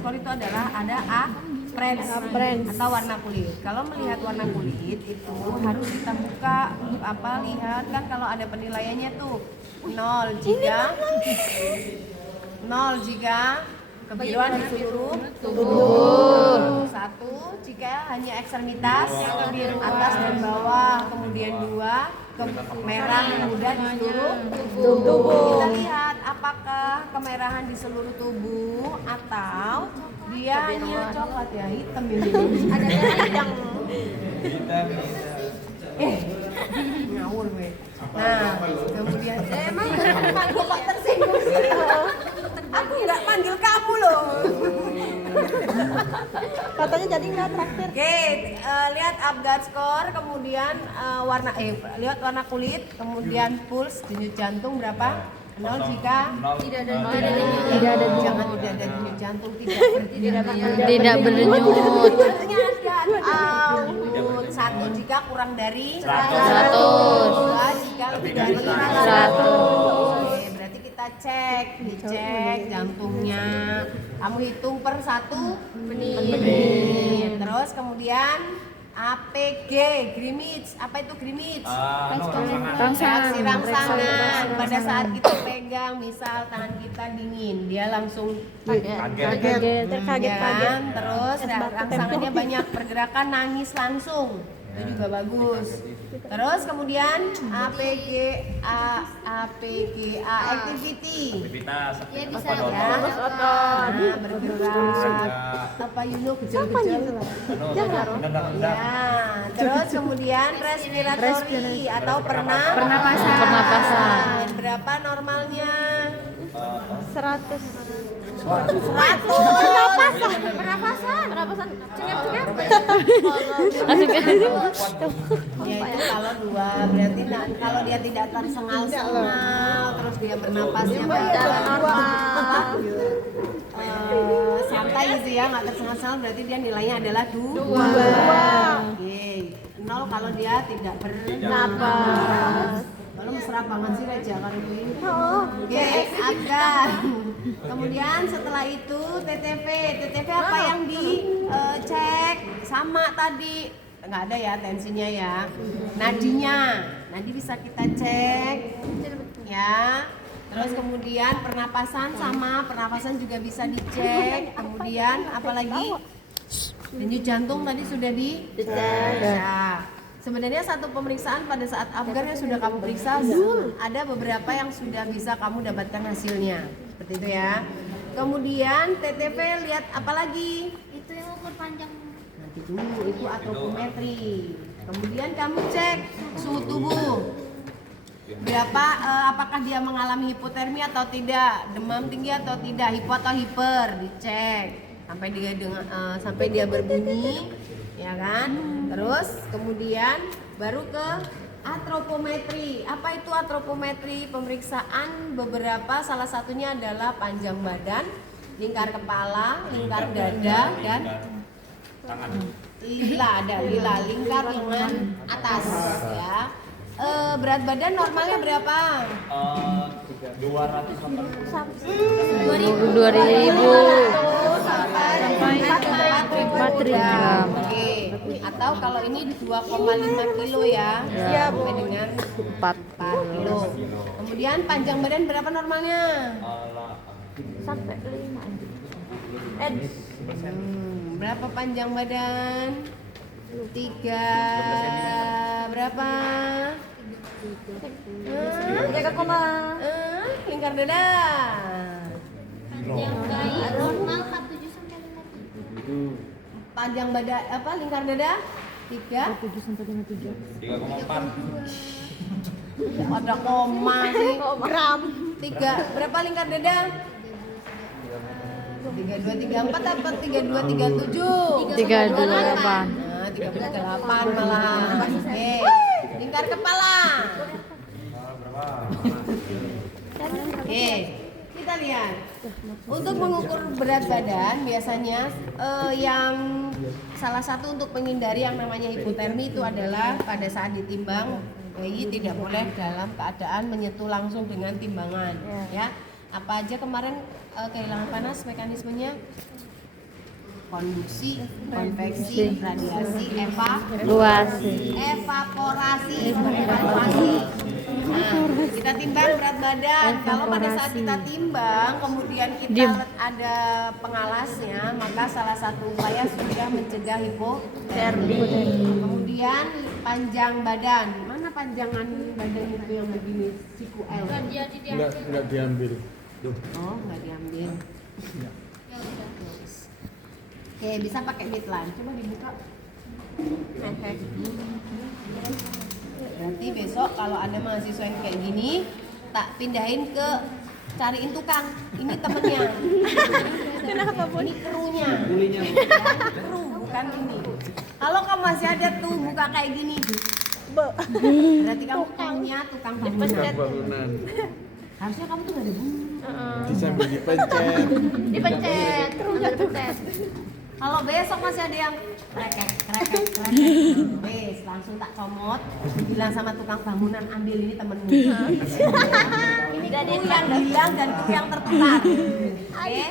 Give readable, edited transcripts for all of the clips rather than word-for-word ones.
score itu adalah ada appearance atau warna kulit. Kalau melihat warna kulit itu harus kita buka lihat kan kalau ada penilaiannya tuh 0 jika kebiruan di seluruh tubuh. 1 jika hanya ekstremitas atas dan bawah, kemudian 2 merah muda di seluruh tubuh. Kita lihat apakah kemerahan di seluruh tubuh atau dia hanya coklat ya, hitam ini. Ada yang ngawur gue. Nah, kemudian emang aku kok tersinggung sih. Aku nggak panggil kamu loh. Katanya jadi nggak traktir. Oke, lihat Apgar score, kemudian lihat warna kulit, kemudian pulse, denyut jantung berapa? 0 jika tidak ada jangan tidak ada denyut jantung, tidak berdenyut. Out. 1 jika kurang dari 100. 2 jika lebih dari 100. Oke, berarti kita dicek jantungnya. Kamu hitung per 1 menit. Terus kemudian APG, Grimmage. Apa itu Grimmage? Reaksi rangsangan. Pada saat kita pegang, misal tangan kita dingin, dia langsung Kaget. Terus rangsangannya banyak, pergerakan nangis langsung. Itu juga bagus. Terus kemudian APGA activity. Ya bisa Bergerak. Apa gejol-gejol. Ya, terus kemudian respiratory atau pernapasan. Berapa normalnya? 100. Pernapasan. Ya itu kalau 2 berarti kalau dia tidak tersengal-sengal, terus dia bernapasnya santai gitu ya, nggak tersengal-sengal, berarti dia nilainya adalah 2. Oke, 0 kalau dia tidak bernapas. Kalau mesra banget sih Reja kan ini. Oke, agar. Kemudian setelah itu TTV apa yang dicek sama tadi? Nggak ada ya tensinya ya. Nadi bisa kita cek ya. Terus kemudian pernapasan juga bisa dicek. Kemudian apalagi denyut jantung tadi sudah dicek. Sebenarnya satu pemeriksaan pada saat Apgar yang sudah kamu periksa, ada beberapa yang sudah bisa kamu dapatkan hasilnya. Seperti itu ya. Kemudian TTV lihat apa lagi? itu yang ukur panjang. Nanti dulu itu atropometri. Kemudian kamu cek suhu tubuh. Berapa apakah dia mengalami hipotermi atau tidak, demam tinggi atau tidak, hipo atau hiper, dicek sampai dia berbunyi. Ya kan? Terus kemudian baru ke atropometri. Apa itu atropometri? Pemeriksaan beberapa, salah satunya adalah panjang badan, lingkar kepala, lingkar dada, dan lingkar lengan atas ya. Berat badan normalnya berapa? 2000 sampai 4 Oke. Atau kalau ini 2,5 kilo ya, sampai dengan 4 kilo. Kemudian panjang badan berapa normalnya? Sampai 5. Berapa panjang badan? 3 berapa? 3,. Lingkar dada. Yang baik normal 47 sampai 57. Panjang badan lingkar dada? 3 3,4. ada koma sih. Gram. 3 berapa lingkar dada? 3234 apa 3237? 328. Nah, 38 malah. Oke. Lingkar kepala. Oke. Kita lihat. Untuk mengukur berat badan biasanya yang salah satu untuk menghindari yang namanya hipotermi itu adalah pada saat ditimbang bayi tidak boleh dalam keadaan menyentuh langsung dengan timbangan ya. Apa aja kemarin kehilangan panas mekanismenya? konduksi, konveksi, radiasi, Luasi. evaporasi, evaporasi. Nah, kita timbang berat badan. Kalau pada saat kita timbang, kemudian kita ada pengalasnya, maka salah satu upaya sudah mencegah hipotermia. Kemudian panjang badan. Mana panjangan badan itu yang begini? Siku L. Enggak diambil. Oh, nggak diambil. Oke, bisa pakai midline. Coba dibuka. Berarti besok kalau ada mahasiswa yang kayak gini, tak pindahin ke cariin tukang. Ini temennya. Kenapa Bu? Ini krunya. Kru, bukan ini. Kalau kamu masih ada tuh buka kayak gini, berarti kamu krunya tukang bangunan. Bangunan. Harusnya kamu tuh gak ada bunyi. Disambil dipencet. Dipencet, krunya tuh. Kalau besok masih ada yang kreket, wes langsung tak comot, bilang sama tukang bangunan ambil ini temenmu. Ini kru yang hilang dan kru yang tertukar. Oke?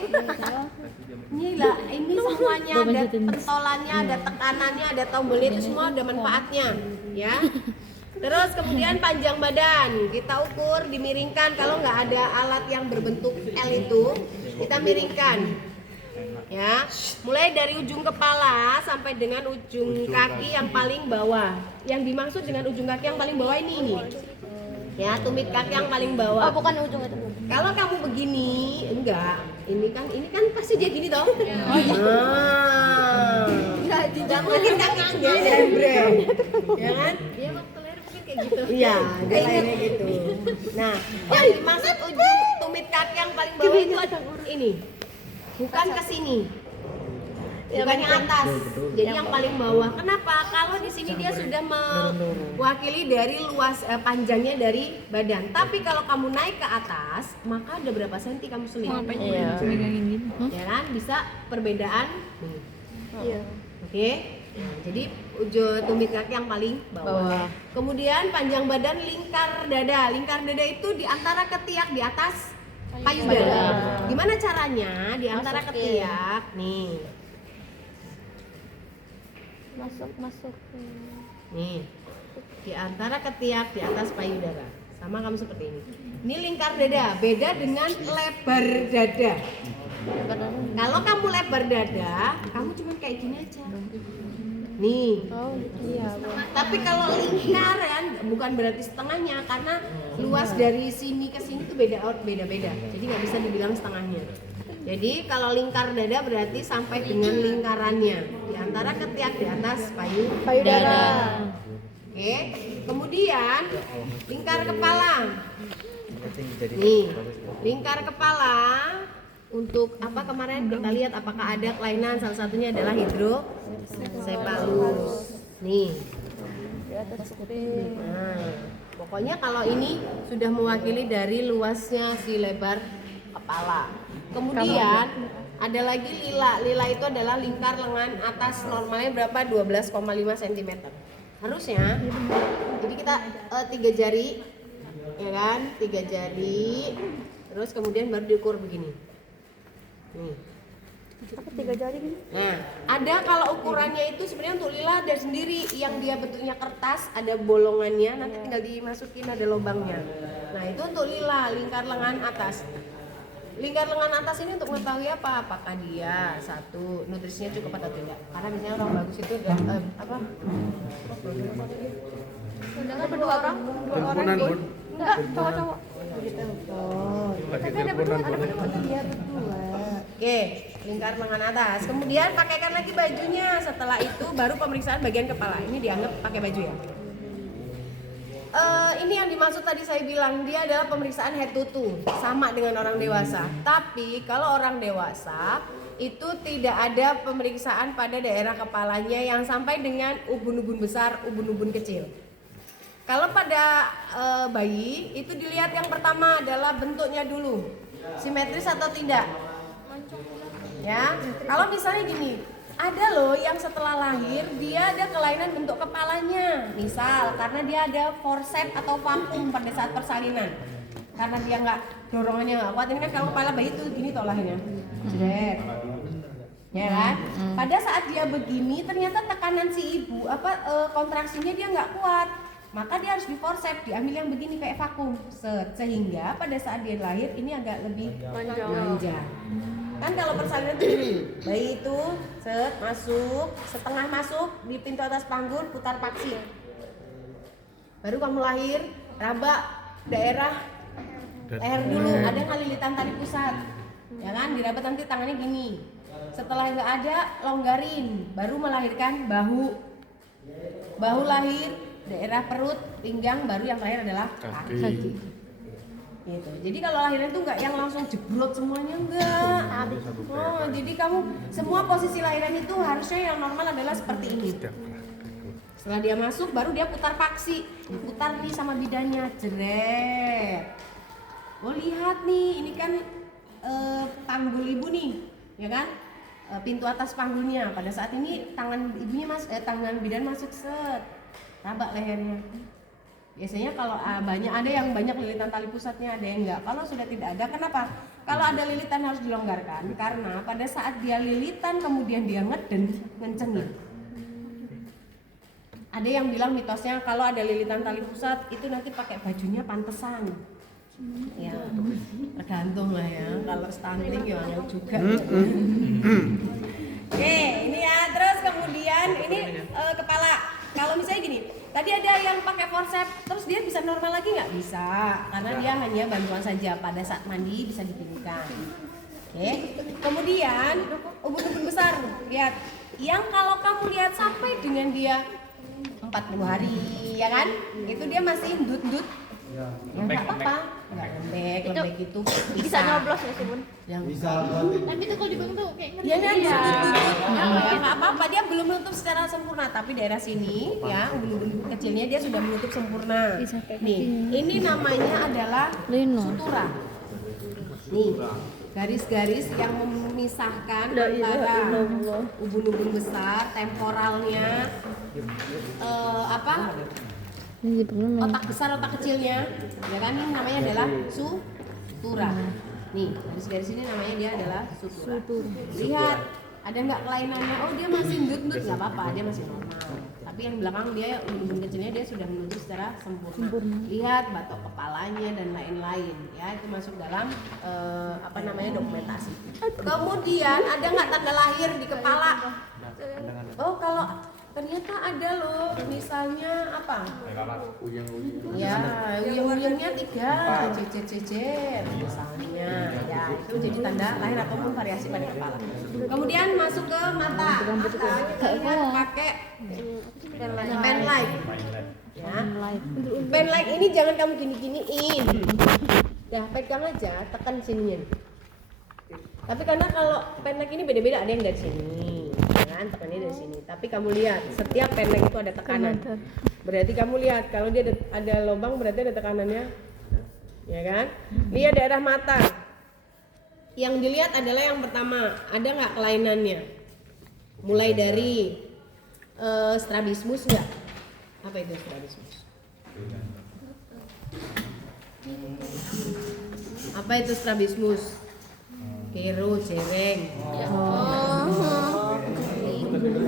Ini semuanya ada pentolannya, ada tekanannya, ada tombolnya, itu semua ada manfaatnya, ya. Terus kemudian panjang badan kita ukur, dimiringkan. Kalau nggak ada alat yang berbentuk L itu, kita miringkan. Ya, mulai dari ujung kepala sampai dengan ujung kaki yang paling bawah. Yang dimaksud dengan ujung kaki yang paling bawah ini. Ya, tumit kaki yang paling bawah. Oh, bukan ujung itu. Kalau kamu begini, enggak. Ini kan pasti dia gini toh. Enggak mungkin kakinya jembreng. Ya kan? Dia waktu lahir mungkin kayak gitu. Iya, dia lahirnya gitu. Nah, yang dimaksud ujung tumit kaki yang paling bawah itu ini. Bukan ke sini. Bukan yang atas. Jadi yang paling bawah. Kenapa? Kalau di sini dia sudah mewakili dari luas panjangnya dari badan. Tapi kalau kamu naik ke atas, maka ada berapa senti kamu seling? Iya. Ya kan? Bisa perbedaan. Iya. Oke. Nah, jadi ujung tumit kaki yang paling bawah. Kemudian panjang badan lingkar dada. Lingkar dada itu di antara ketiak di atas payudara. Gimana caranya? Di antara ketiak, nih. Masuk. Nih. Di antara ketiak di atas payudara. Sama kamu seperti ini. Ini lingkar dada, beda dengan lebar dada. Kalau kamu lebar dada, kamu cuma kayak gini aja. Nih. Oh, iya. Tapi kalau lingkaran bukan berarti setengahnya, karena luas dari sini ke sini tuh beda-beda. Jadi nggak bisa dibilang setengahnya. Jadi kalau lingkar dada berarti sampai dengan lingkarannya di antara ketiak di atas payudara. Oke. Kemudian lingkar kepala. Nih, lingkar kepala untuk apa kemarin kita lihat apakah ada kelainan, salah satunya adalah hidrosepalus. Nih. Nah, pokoknya kalau ini sudah mewakili dari luasnya si lebar kepala. Kemudian ada lagi lila. Lila itu adalah lingkar lengan atas, normalnya berapa? 12,5 cm. Harusnya. Jadi kita 3 jari, ya kan? 3 jari. Terus kemudian baru diukur begini. Nih. Apa 3 jari gini? Nah, ada kalau ukurannya itu sebenarnya untuk lila ada sendiri yang dia bentuknya kertas, ada bolongannya, nanti tinggal dimasukin ada lubangnya. Nah, itu untuk lila, lingkar lengan atas. Lingkar lengan atas ini untuk mengetahui apa? Apakah dia satu nutrisinya cukup atau tidak? Karena biasanya orang bagus itu apa? Ada 2 orang? 2 orang. Enggak, cowok-cowok. Lagi teleponan. Iya, berdua. Oke, lingkar lengan atas. Kemudian pakaikan lagi bajunya. Setelah itu baru pemeriksaan bagian kepala. Ini dianggap pakai baju ya. Ini yang dimaksud tadi saya bilang, dia adalah pemeriksaan head to toe, sama dengan orang dewasa. Tapi kalau orang dewasa itu tidak ada pemeriksaan pada daerah kepalanya yang sampai dengan ubun-ubun besar, ubun-ubun kecil. Kalau pada bayi itu dilihat yang pertama adalah bentuknya dulu, simetris atau tidak. Ya, kalau misalnya gini, ada loh yang setelah lahir dia ada kelainan bentuk kepalanya, misal karena dia ada forceps atau vakum pada saat persalinan, karena dia nggak dorongannya nggak kuat. Ini kan kalau kepala bayi tuh gini toh lahirnya, ya kan? Pada saat dia begini ternyata tekanan si ibu kontraksinya dia nggak kuat, maka dia harus di forceps, diambil yang begini kayak vakum, sehingga pada saat dia lahir ini agak lebih panjang. Kan kalau persalinan itu gini, bayi itu setengah masuk di pintu atas panggul, putar paksi, baru kamu lahir, raba daerah leher dulu, ada nggak lilitan tali pusat, ya kan? Dirabat nanti tangannya gini. Setelah nggak ada, longgarin, baru melahirkan bahu lahir, daerah perut, pinggang, baru yang lahir adalah kaki. Gitu. Jadi kalau lahiran itu nggak yang langsung jebrot semuanya, enggak. Jadi kamu semua posisi lahiran itu harusnya yang normal adalah seperti ini. Setelah dia masuk, baru dia putar paksi, putar nih sama bidannya, jeret. Oh lihat nih, ini kan panggul ibu nih, ya kan? Pintu atas panggulnya. Pada saat ini tangan ibunya tangan bidan masuk rabak lehernya. Biasanya kalau ada yang banyak lilitan tali pusatnya, ada yang enggak. Kalau sudah tidak ada, kenapa? Kalau ada lilitan harus dilonggarkan karena pada saat dia lilitan kemudian dia ngencengin. Ada yang bilang mitosnya kalau ada lilitan tali pusat itu nanti pakai bajunya pantesan. Ya, tergantung lah ya. Kalau stunting ya juga. Oke, ini ya. Terus kemudian ini kepala. Kalau misalnya gini, tadi ada yang pakai forceps, terus dia bisa normal lagi nggak? Bisa, karena dia hanya bantuan saja. Pada saat mandi bisa dipinggirkan. Oke. Kemudian ubun-ubun besar, lihat. Yang kalau kamu lihat sampai dengan dia 40 hari, ya kan? Itu dia masih ndut-ndut. Ya nggak apa-apa, nggak lembek itu Bisa nyoblos ya sih Bun? yang Bisa. Tapi itu kalau dibentuk kayak ya nggak apa-apa, dia belum menutup secara sempurna, tapi daerah sini ya ubun-ubun kecilnya dia sudah menutup sempurna. Nih, ini namanya adalah sutura. Nih, garis-garis yang memisahkan antara ubun-ubun besar, temporalnya, otak besar, otak kecilnya, ya kan? Ini namanya adalah sutura. Nih, garis-garis ini namanya dia adalah sutura. Lihat, ada nggak kelainannya? Oh, dia masih ndut-ndut, nggak apa-apa, dia masih normal. Tapi yang belakang dia ubun-ubun kecilnya dia sudah menutup secara sempurna. Lihat batok kepalanya dan lain-lain, ya itu masuk dalam dokumentasi. Kemudian ada nggak tanda lahir di kepala? Oh, kalau ternyata ada loh, misalnya apa? Ya, uyang-uyangnya 3, jejer-jejer misalnya. Ya, itu jadi tanda lahir ataupun variasi pada kepala. Kemudian masuk ke mata. Mata kita lihat pakai pen light. Ya. Pen light ini jangan kamu gini-giniin. Dah, pegang aja, tekan sininya. Tapi karena kalau pen light ini beda-beda, ada yang dari sini. Tekannya dari sini. Tapi kamu lihat setiap pendek itu ada tekanan. Berarti kamu lihat kalau dia ada lubang berarti ada tekanannya, ya kan? Lihat daerah mata. Yang dilihat adalah yang pertama, ada nggak kelainannya? Mulai dari strabismus nggak? Apa itu strabismus? Apa itu strabismus? Kero, cereng.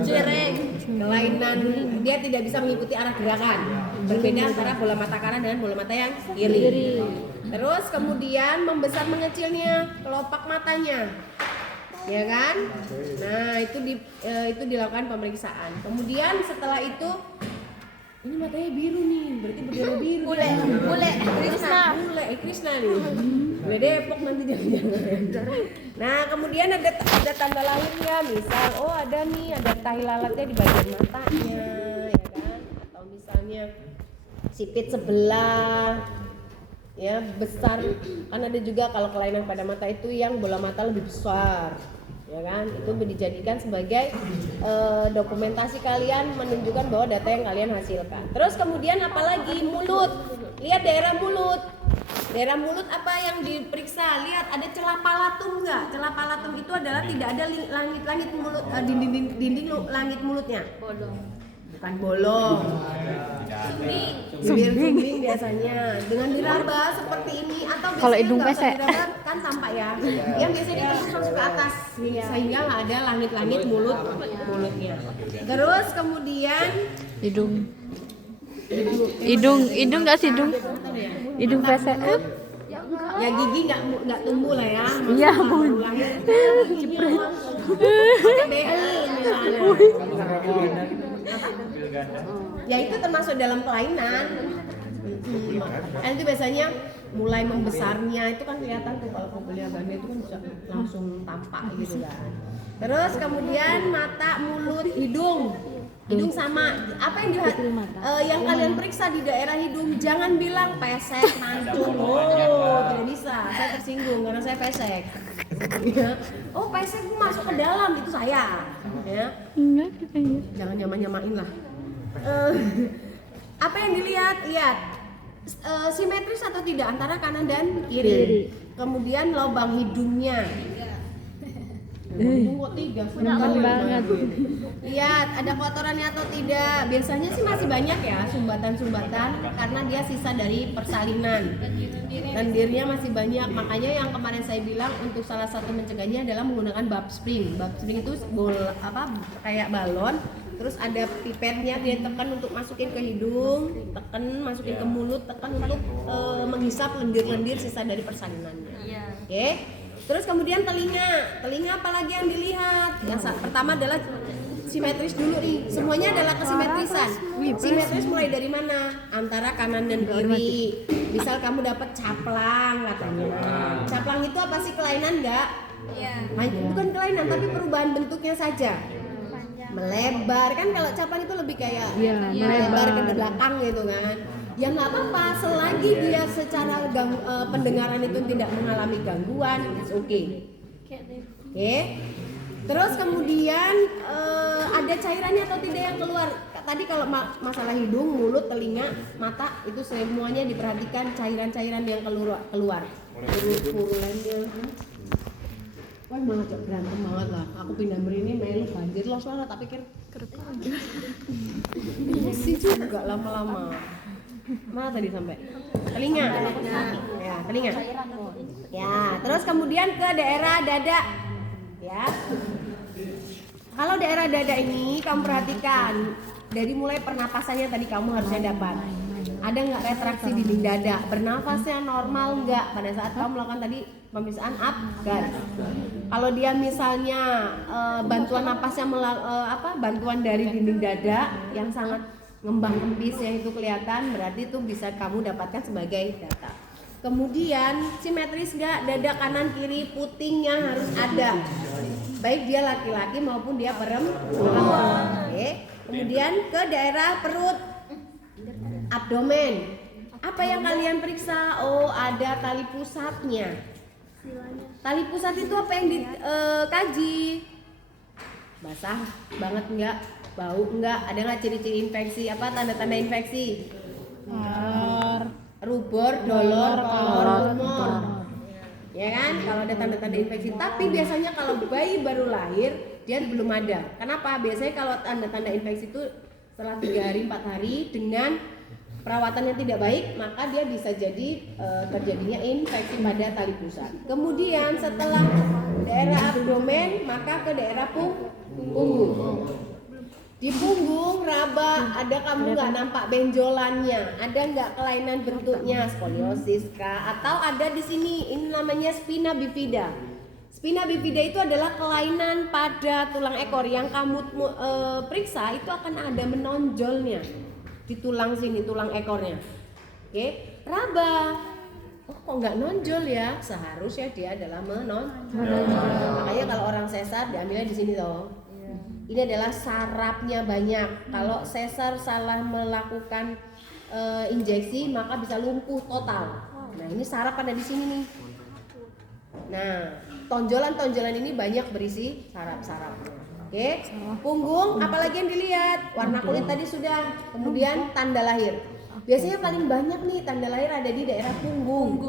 Jereng, kelainan dia tidak bisa mengikuti arah gerakan. Berbeda antara bola mata kanan dan bola mata yang kiri. Terus kemudian membesar mengecilnya kelopak matanya, ya kan? Nah itu dilakukan pemeriksaan. Kemudian setelah itu ini matanya biru nih, berarti berdarah biru. Bule Krishna nih. Bule Depok nanti jangan-jangan. Nah, kemudian ada tanda lahirnya, misal ada tahi lalatnya di bagian matanya, ya kan? Atau misalnya sipit sebelah ya besar. Kan ada juga kalau kelainan pada mata itu yang bola mata lebih besar, ya kan? Itu dijadikan sebagai dokumentasi kalian menunjukkan bahwa data yang kalian hasilkan. Terus kemudian apalagi mulut, lihat daerah mulut. Daerah mulut apa yang diperiksa? Lihat ada celah palatum enggak? Celah palatum itu adalah tidak ada langit-langit mulut, dinding langit mulutnya. bukan bolong. Bibir sumbing biasanya dengan diraba seperti ini atau Kalau biasanya hidung nggak usah pesek. diraba kan tampak ya. Yang biasanya ditembus langsung ke atas sehingga nggak ada langit-langit mulutnya. Terus kemudian Hidung nggak sih hidung? Hidung pesek. ya gigi nggak tumbuh lah ya. Iya, Bun. Cipret. Ya itu termasuk dalam kelainan. Dan itu biasanya mulai membesarnya itu kan kelihatan tuh kalau pembelian ganda itu kan bisa langsung tampak gitu kan. Terus kemudian mata, mulut, hidung sama apa yang dilihat yang kalian periksa di daerah hidung jangan bilang pesek, mancung, tidak bisa, saya tersinggung karena saya pesek. Ya. Oh pesek masuk ke dalam itu saya, ya. Jangan nyamain lah. Apa yang dilihat? Lihat simetris atau tidak antara kanan dan kiri. Kemudian lubang hidungnya. Hidung kok 3 banget. Lihat ada kotorannya atau tidak. Biasanya sih masih banyak ya sumbatan-sumbatan karena dia sisa dari persalinan. Lendirnya masih banyak. Makanya yang kemarin saya bilang untuk salah satu mencegahnya adalah menggunakan bab spring. Bab spring itu kayak balon. Terus ada pipetnya dia tekan untuk masukin ke hidung, tekan masukin ke mulut, tekan untuk menghisap lendir-lendir sisa dari persalinannya. Oke. Terus kemudian telinga apalagi yang dilihat? Yang pertama adalah simetris dulu nih. Semuanya adalah kesimetrisan. Simetris mulai dari mana? Antara kanan dan kiri. Misal kamu dapat caplang katanya. Caplang itu apa sih, kelainan enggak? Iya. Bukan kelainan tapi perubahan bentuknya saja. Melebar kan, kalau caplang itu lebih kayak melebar ke belakang gitu kan. Ya nggak apa-apa selagi dia secara pendengaran itu tidak mengalami gangguan, it's okay. Oke. Terus kemudian ada cairannya atau tidak yang keluar. Tadi kalau masalah hidung, mulut, telinga, mata itu semuanya diperhatikan cairan-cairan yang keluar. Purulennya. Wah malah berantem banget lah. Aku pindah berini melu banjir loh soalnya tak pikir kerekam. Sih juga lama-lama. Mana tadi sampai? Telinga. Ya, telinga. Ya, terus kemudian ke daerah dada. Ya. Kalau daerah dada ini kamu perhatikan dari mulai pernapasannya tadi kamu harusnya dapat. Ada nggak retraksi dinding dada? Bernafasnya normal nggak pada saat kamu melakukan tadi pemeriksaan Apgar? Kalau dia misalnya bantuan napasnya bantuan dari dinding dada yang sangat ngembang kempis yang itu kelihatan, berarti itu bisa kamu dapatkan sebagai data. Kemudian simetris nggak? Dada kanan kiri putingnya harus ada, baik dia laki-laki maupun dia perempuan. Oke. Kemudian ke daerah perut, abdomen. Apa yang kalian periksa? Oh, ada tali pusatnya. Tali pusat itu apa yang dikaji? Basah banget enggak? Bau enggak? Ada nggak ciri-ciri infeksi? Apa tanda-tanda infeksi? Rubor, dolor, kolor, tumor. Ya kan? Kalau ada tanda-tanda infeksi. Tapi biasanya kalau bayi baru lahir dia belum ada. Kenapa? Biasanya kalau tanda-tanda infeksi itu setelah 3 hari 4 hari dengan perawatan yang tidak baik, maka dia bisa jadi terjadinya infeksi pada tali pusat. Kemudian setelah daerah abdomen, maka ke daerah punggung. Di punggung, raba, ada kamu nggak nampak benjolannya? Ada nggak kelainan bentuknya, skoliosis kah? Atau ada di sini, ini namanya spina bifida. Spina bifida itu adalah kelainan pada tulang ekor yang kamu periksa itu akan ada menonjolnya di tulang sini, tulang ekornya. Oke, raba. Oh, kok nggak nonjol ya? Seharusnya dia adalah menonjol. Makanya kalau orang sesar diambilnya di sini toh. Ini adalah sarafnya banyak. Kalau sesar salah melakukan injeksi maka bisa lumpuh total. Nah, ini saraf ada di sini nih. Nah, tonjolan-tonjolan ini banyak berisi saraf-sarafnya. Oke, punggung, apalagi yang dilihat? Warna kulit tadi sudah. Kemudian tanda lahir. Biasanya paling banyak nih tanda lahir ada di daerah punggung.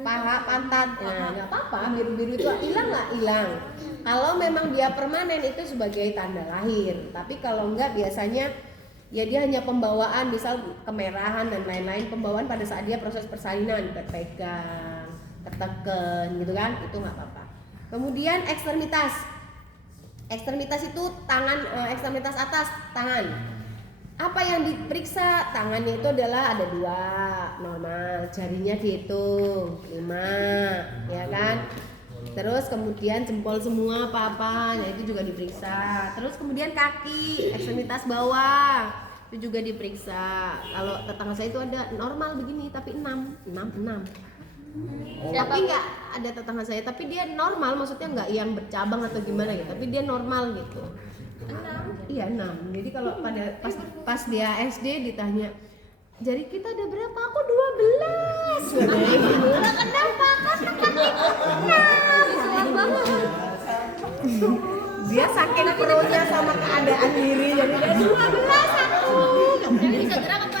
Paha, pantat. Nah, nggak apa-apa, biru-biru itu hilang nggak? Hilang. Kalau memang dia permanen itu sebagai tanda lahir. Tapi kalau enggak biasanya ya dia hanya pembawaan, misal kemerahan dan lain-lain, pembawaan pada saat dia proses persalinan, terpegang, tertekan gitu kan, itu nggak apa-apa. Kemudian ekstremitas itu tangan, ekstremitas atas tangan. Apa yang diperiksa? Tangannya itu adalah ada 2 normal, jarinya dihitung 5, ya kan. Terus kemudian jempol semua apa-apa, nah itu juga diperiksa. Terus kemudian kaki, ekstremitas bawah itu juga diperiksa. Kalau tetangga saya itu ada normal begini tapi 6. Tapi nggak ada tetangga saya, tapi dia normal, maksudnya nggak yang bercabang atau gimana gitu, tapi dia normal gitu. 6? Iya 6. Jadi kalau pada pas dia SD ditanya, jari kita ada berapa? Aku 12. Kenapa? Dia saking pronya sama keadaan diri, jadi dia 12 aku. Jadi bisa gerak apa?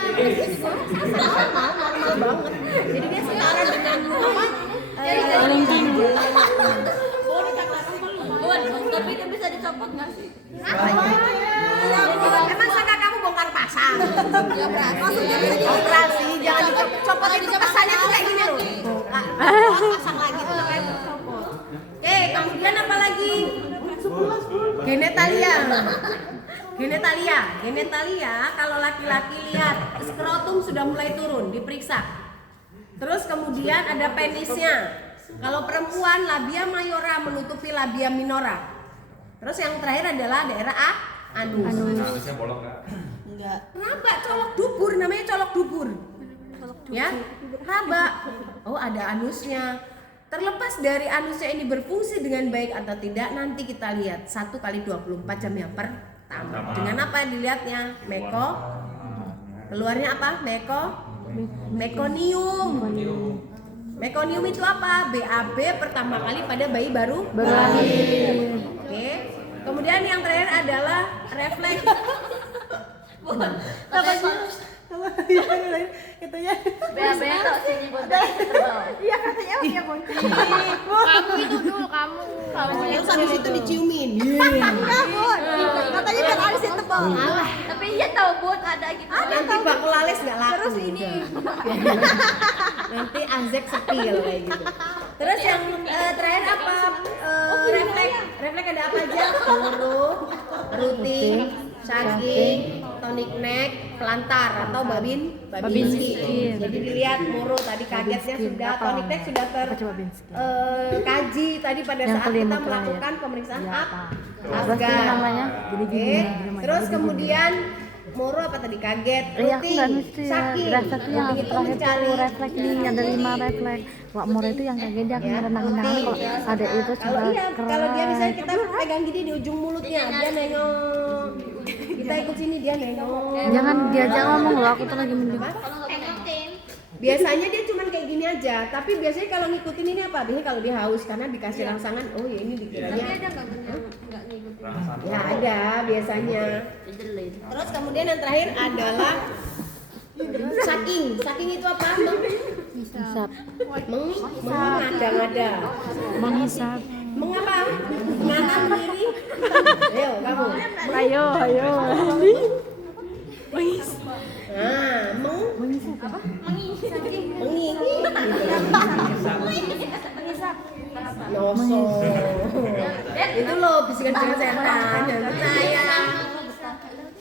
Normal banget. Jadi dia setara dengan apa? Paling tinggi. Tapi dia bisa dicopot nggak sih? Emang sangka kamu bongkar pasang? Maksudnya bisa Operasi, jangan dicopot itu pesannya tuh kayak gini loh. Pasang lagi tuh kayak copot. Oke, kemudian apa lagi? Genitalia kalau laki-laki lihat skrotum sudah mulai turun, diperiksa. Terus kemudian ada penisnya. Kalau perempuan labia mayora menutupi labia minora. Terus yang terakhir adalah daerah anus. Anusnya bolong nggak? Enggak. Raba, colok dubur, namanya colok dubur. Ya, raba. Oh, ada anusnya. Terlepas dari anusnya ini berfungsi dengan baik atau tidak, nanti kita lihat 1 kali 24 jam yang pertama. Dengan apa dilihatnya? Keluarnya apa? Mekonium. Mekonium itu apa? BAB pertama kali pada bayi baru lahir. Oke. Kemudian yang terakhir adalah refleks. Katanya BAB atau sini buat iya katanya punya kunci. kamu itu dulu kamu Terus habis itu diciumin. Enggak, Bun. Katanya biar alis itu, Bang. tapi iya tahu buat ada gitu Nanti bakul alis nggak laku. Terus ini. Nanti Azek sepil kayak gitu. Terus yang terakhir apa? Refleks ada apa aja? Huruf, rutin, saking, tonic neck, pelantar atau Babinski. Jadi dilihat muru tadi kagetnya sudah, tonic neck sudah terkaji tadi pada saat kita melakukan pemeriksaan Asgar. Oke. Terus kemudian moro apa tadi kaget, rutin, saking. yang itu terakhir mencari tuh refleks nih, ada 5 refleks. Wak moro itu yang kayak dia akan renang-renang kalau ada itu kalau sudah iya, keras. kalau dia misalnya kita pegang gini di ujung mulutnya, dia nengok. Kita ikut sini dia nengok. Jangan diajak ngomong loh, aku tuh lagi mending. Biasanya dia cuman kayak gini aja, tapi biasanya kalau ngikutin ini apa? Biasanya kalau dia haus karena dikasih rangsangan, oh ya ini dikiranya. Ya ada biasanya. Terus kemudian yang terakhir adalah saking. Saking itu apa? Hisap. Mengada-ngada. Menghisap. Mengapa? Nganan diri. Ayo kamu. Ayo. Nah, mengisap apa? Noso. Itu loh bisikan setan.